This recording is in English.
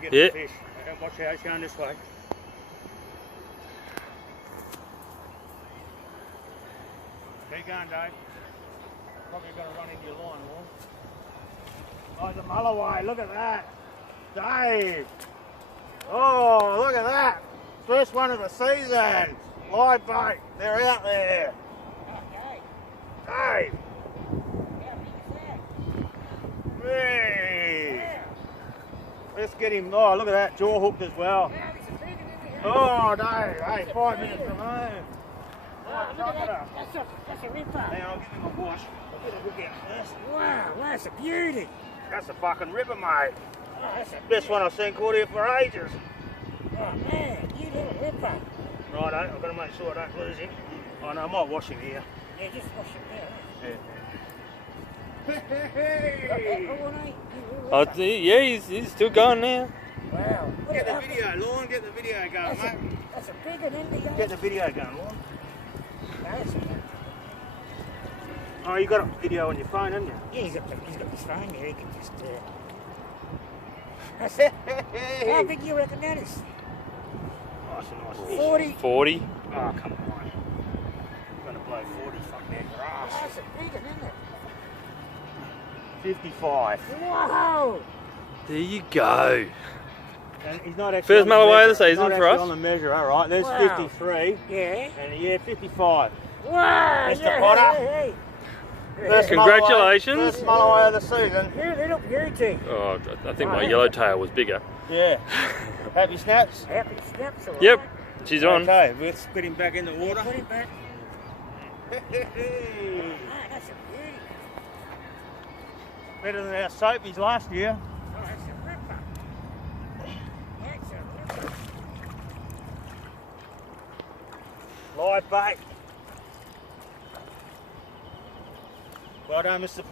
to get Yeah. the fish. Watch out, it's going this way. Keep going, Dave. Probably going to run into your line, Warren. Oh, the mulloway, look at that. Dave. Oh, look at that. First one of the season. Live bait. They're out there. Okay. Dave. Yeah, Hey. yeah. Let's get him. Oh, look at that. Jaw hooked as well. Yeah, there's a big one in there. Oh, Dave. Hey, 5 minutes from home. Oh, look at that. That's a ripper. Hey, I'll give him a wash. I'll get a hook out first. Wow, that's a beauty. That's a fucking ripper, mate. Oh, that's a Best one I've seen caught here for ages. Oh, man, you little ripper. Righto, I've got to make sure I don't lose him. Oh no, I might wash him here. Yeah, just wash it there. Hey! Oh, yeah, he's still going now. Wow. Get the video, Lorne. Get the video going, mate. That's a big one in there. Get the video going, Lorne. That's a, Oh, you got a video on your phone, haven't you? yeah, he's got his phone there. He can just. That's it. How big do you reckon that is? Oh, it's a nice fish. 40. 40. Oh, come on. I'm going to blow 40 fucking their grass. That's a big one, isn't it? 55. Whoa! There you go. And he's not actually First on the mulloway of the measure. He's season not for actually us. on the measure, all right. There's Wow. 53. Yeah. And yeah, 55. Wow! Mr. Yeah, Potter. hey. First Congratulations. Mulloway, first mulloway of the season. You little beauty. Oh, I think my yellowtail was bigger. Yeah. Happy snaps? Happy snaps, all right. Yep, she's on. Okay, let's put him back in the water. Put him back. Hey. Ah, that's a beauty. Better than our soapies last year. Oh, that's a ripper. That's a ripper. Live bait. Well done, Mr.